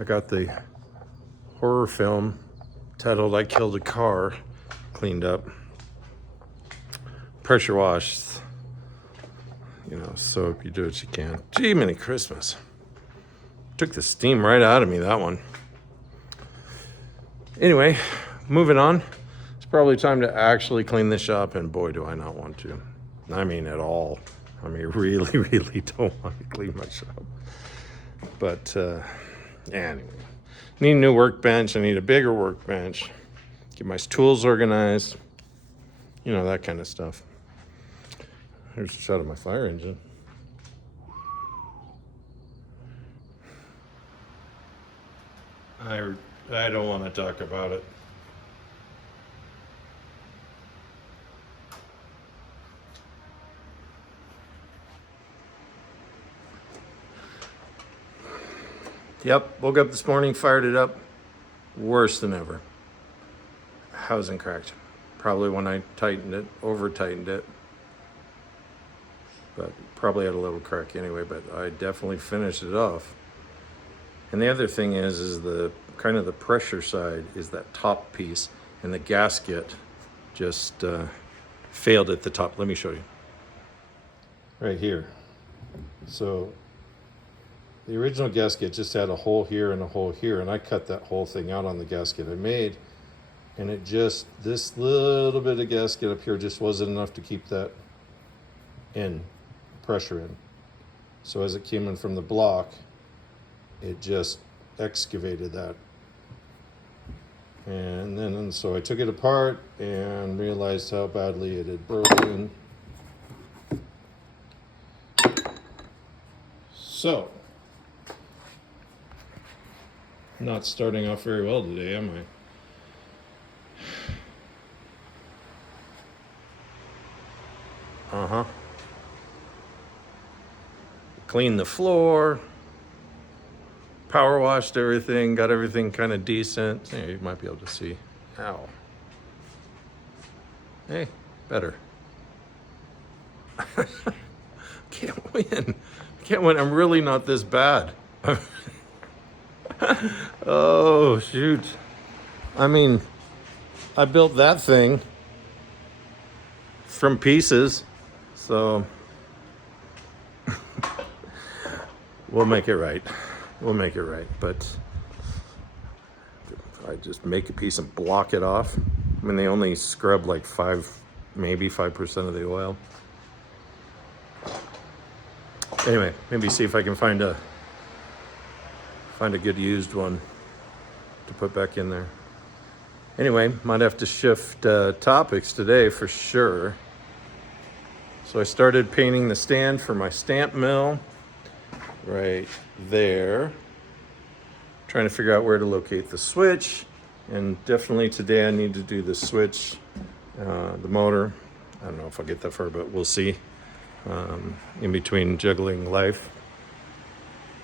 I got the horror film titled I Killed a Car cleaned up. Pressure washed. You know, soap, you do what you can. Gee, many Christmas. Took the steam right out of me, that one. Anyway, moving on. It's probably time to actually clean this shop, and boy, do I not want to. I mean, at all. I mean, really, really don't want to clean my shop. But, anyway. Need a new workbench. I need a bigger workbench. Get my tools organized. You know, that kind of stuff. Here's a shot of my fire engine. I don't want to talk about it. Yep, woke up this morning, fired it up. Worse than ever. Housing cracked. Probably when I tightened it, over tightened it. But probably had a little crack anyway, but I definitely finished it off. And the other thing is the kind of the pressure side is that top piece, and the gasket just failed at the top. Let me show you. Right here. So the original gasket just had a hole here and a hole here, and I cut that whole thing out on the gasket I made, and it just, this little bit of gasket up here just wasn't enough to keep that in, pressure in. So as it came in from the block, it just excavated that. And so I took it apart and realized how badly it had broken. So, not starting off very well today, am I? Cleaned the floor, power washed everything, got everything kind of decent. Yeah, you might be able to see. Ow. Hey, better. Can't win. Can't win. I'm really not this bad. Oh, shoot. I mean, I built that thing from pieces, so we'll make it right. We'll make it right. But I just make a piece and block it off. I mean, they only scrub like maybe 5% of the oil. Anyway, maybe see if I can find a good used one to put back in there. Anyway, might have to shift topics today for sure. So I started painting the stand for my stamp mill right there. Trying to figure out where to locate the switch. And definitely today I need to do the switch, the motor. I don't know if I'll get that far, but we'll see. In between juggling life.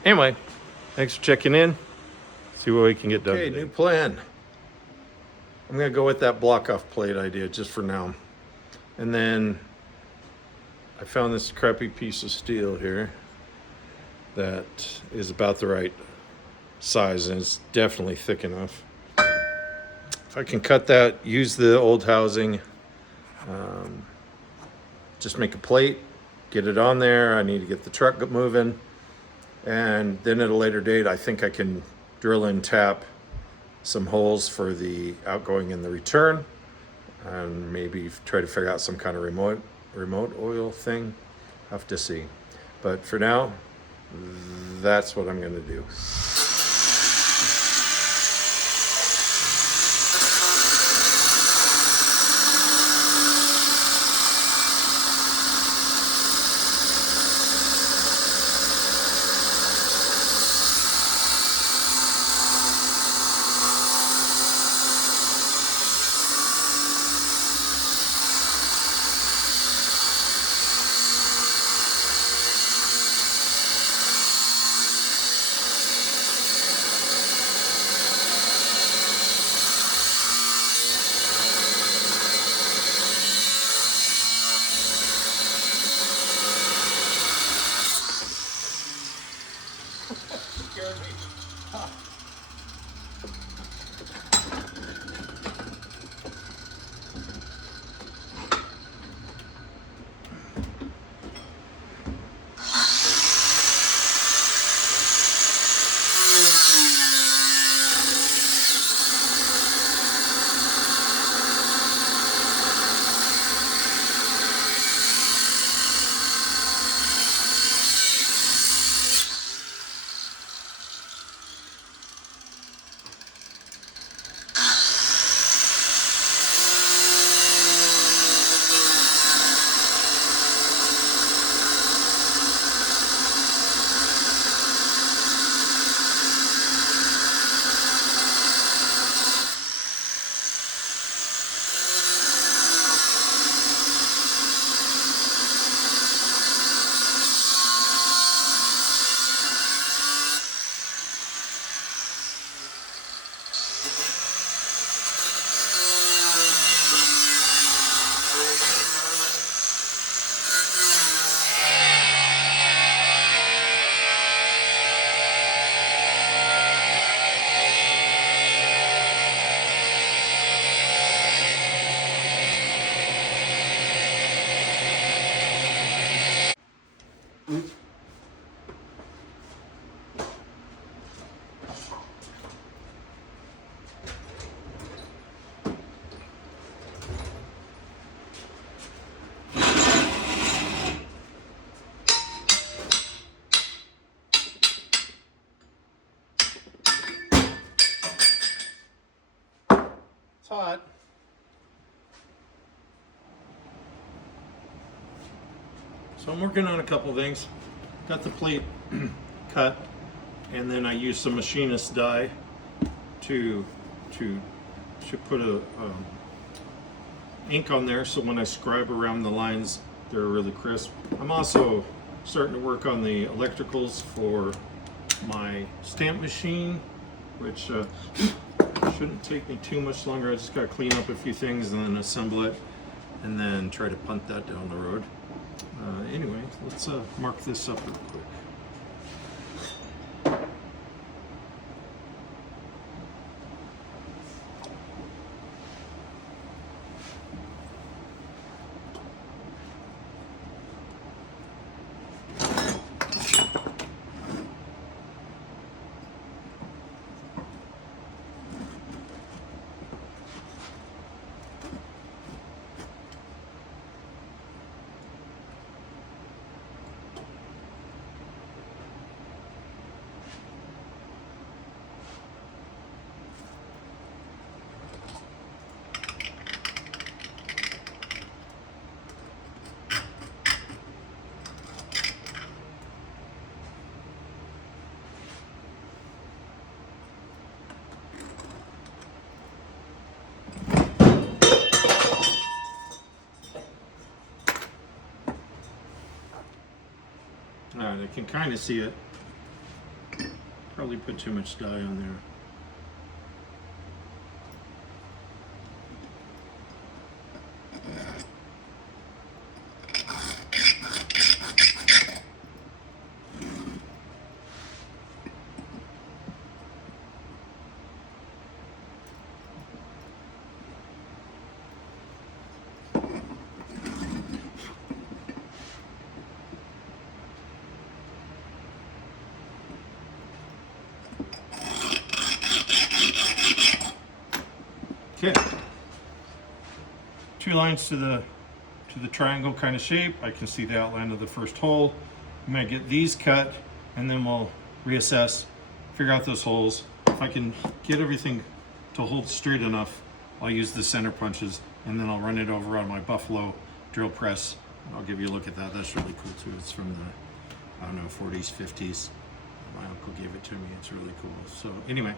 Anyway, thanks for checking in. See what we can get done. Okay, new plan. I'm gonna go with that block off plate idea just for now. And then I found this crappy piece of steel here that is about the right size, and it's definitely thick enough. If I can cut that, use the old housing, just make a plate, get it on there. I need to get the truck moving. And then at a later date, I think I can drill and tap some holes for the outgoing and the return, and maybe try to figure out some kind of remote oil thing. Have to see. But for now, that's what I'm going to do. It's hot. So I'm working on a couple things. Got the plate cut, and then I used some machinist die to put a ink on there, so when I scribe around the lines, they're really crisp. I'm also starting to work on the electricals for my stamp machine, which shouldn't take me too much longer. I just got to clean up a few things and then assemble it, and then try to punt that down the road. Anyway, let's mark this up real quick. Alright, I can kind of see it. Probably put too much dye on there. Okay, 2 lines to the triangle kind of shape. I can see the outline of the first hole. I'm gonna get these cut, and then we'll reassess, figure out those holes. If I can get everything to hold straight enough, I'll use the center punches, and then I'll run it over on my Buffalo drill press. I'll give you a look at that. That's really cool too. It's from the, I don't know, 40s, 50s. My uncle gave it to me. It's really cool. So anyway.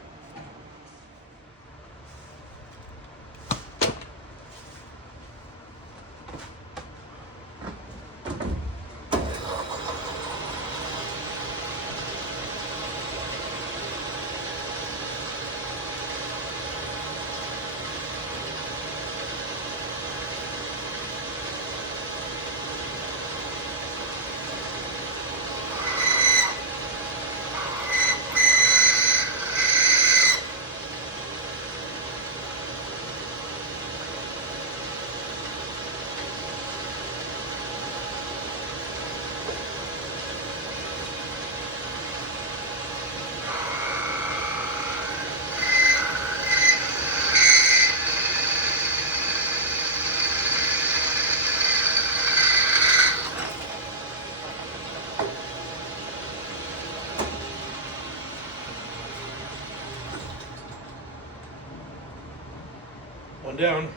One down.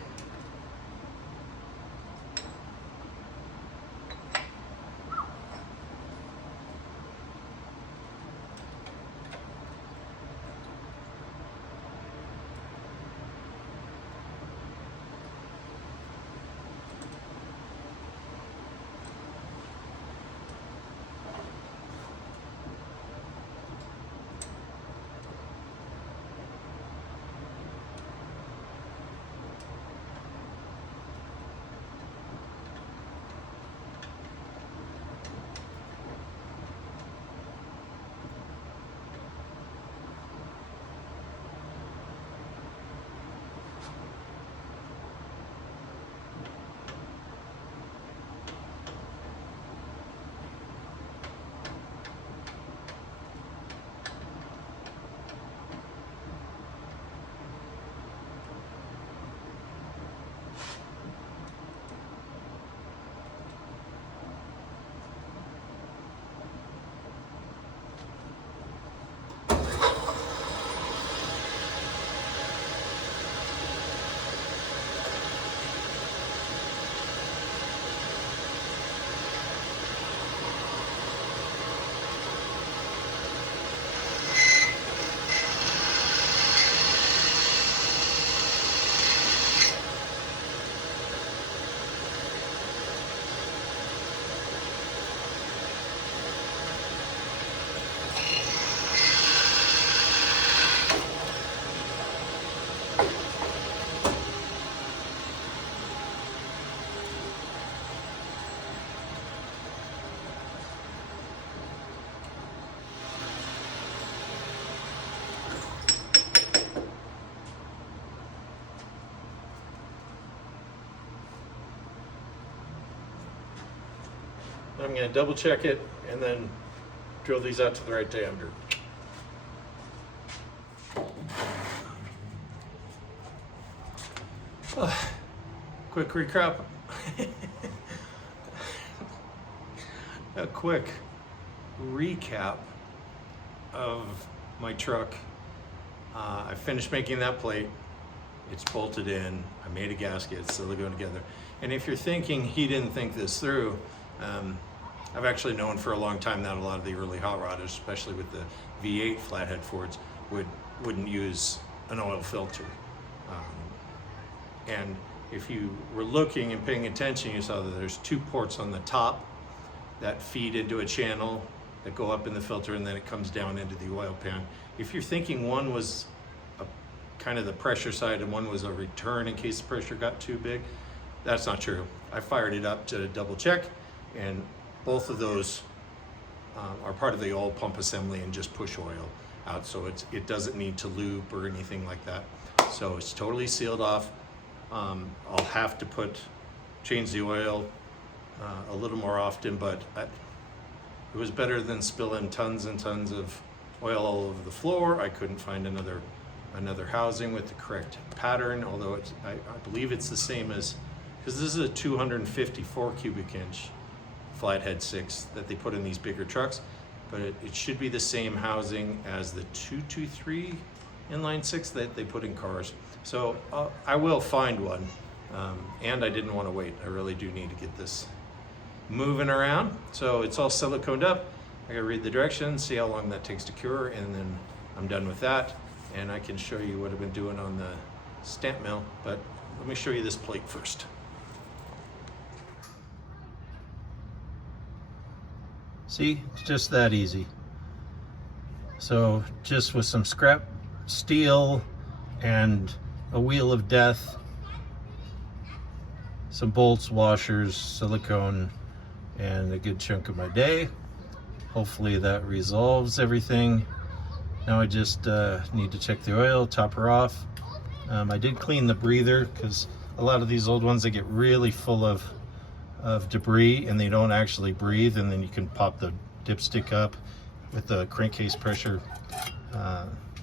I'm going to double check it and then drill these out to the right diameter. Quick recap. A quick recap of my truck. I finished making that plate. It's bolted in. I made a gasket. It's still going together. And if you're thinking he didn't think this through, I've actually known for a long time that a lot of the early hot rodders, especially with the V8 flathead Fords, wouldn't use an oil filter. And if you were looking and paying attention, you saw that there's two ports on the top that feed into a channel that go up in the filter, and then it comes down into the oil pan. If you're thinking one was kind of the pressure side and one was a return in case the pressure got too big, that's not true. I fired it up to double check, and both of those are part of the oil pump assembly and just push oil out, so it doesn't need to lube or anything like that. So it's totally sealed off. I'll have to change the oil a little more often, but it was better than spilling tons and tons of oil all over the floor. I couldn't find another housing with the correct pattern, although I believe it's the same as, because this is a 254 cubic inch Flathead 6 that they put in these bigger trucks, but it should be the same housing as the 223 inline 6 that they put in cars. So I will find one, and I didn't want to wait. I really do need to get this moving around. So it's all siliconed up. I gotta read the directions, see how long that takes to cure, and then I'm done with that. And I can show you what I've been doing on the stamp mill, but let me show you this plate first. See, it's just that easy. So just with some scrap steel and a wheel of death, some bolts, washers, silicone, and a good chunk of my day. Hopefully that resolves everything. Now I just need to check the oil, top her off. I did clean the breather, because a lot of these old ones, they get really full of debris and they don't actually breathe, and then you can pop the dipstick up with the crankcase pressure.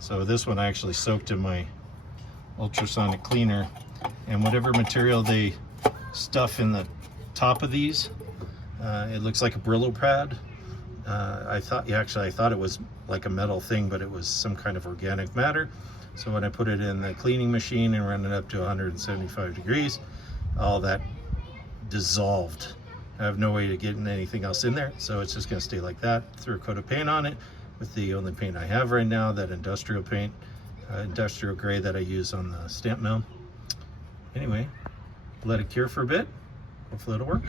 So this one I actually soaked in my ultrasonic cleaner, and whatever material they stuff in the top of these, it looks like a Brillo pad. I thought it was like a metal thing, but it was some kind of organic matter. So when I put it in the cleaning machine and ran it up to 175 degrees, all that dissolved. I have no way to get anything else in there, so it's just going to stay like that. Threw a coat of paint on it with the only paint I have right now, that industrial paint, industrial gray that I use on the stamp mill. Anyway, let it cure for a bit. Hopefully it'll work.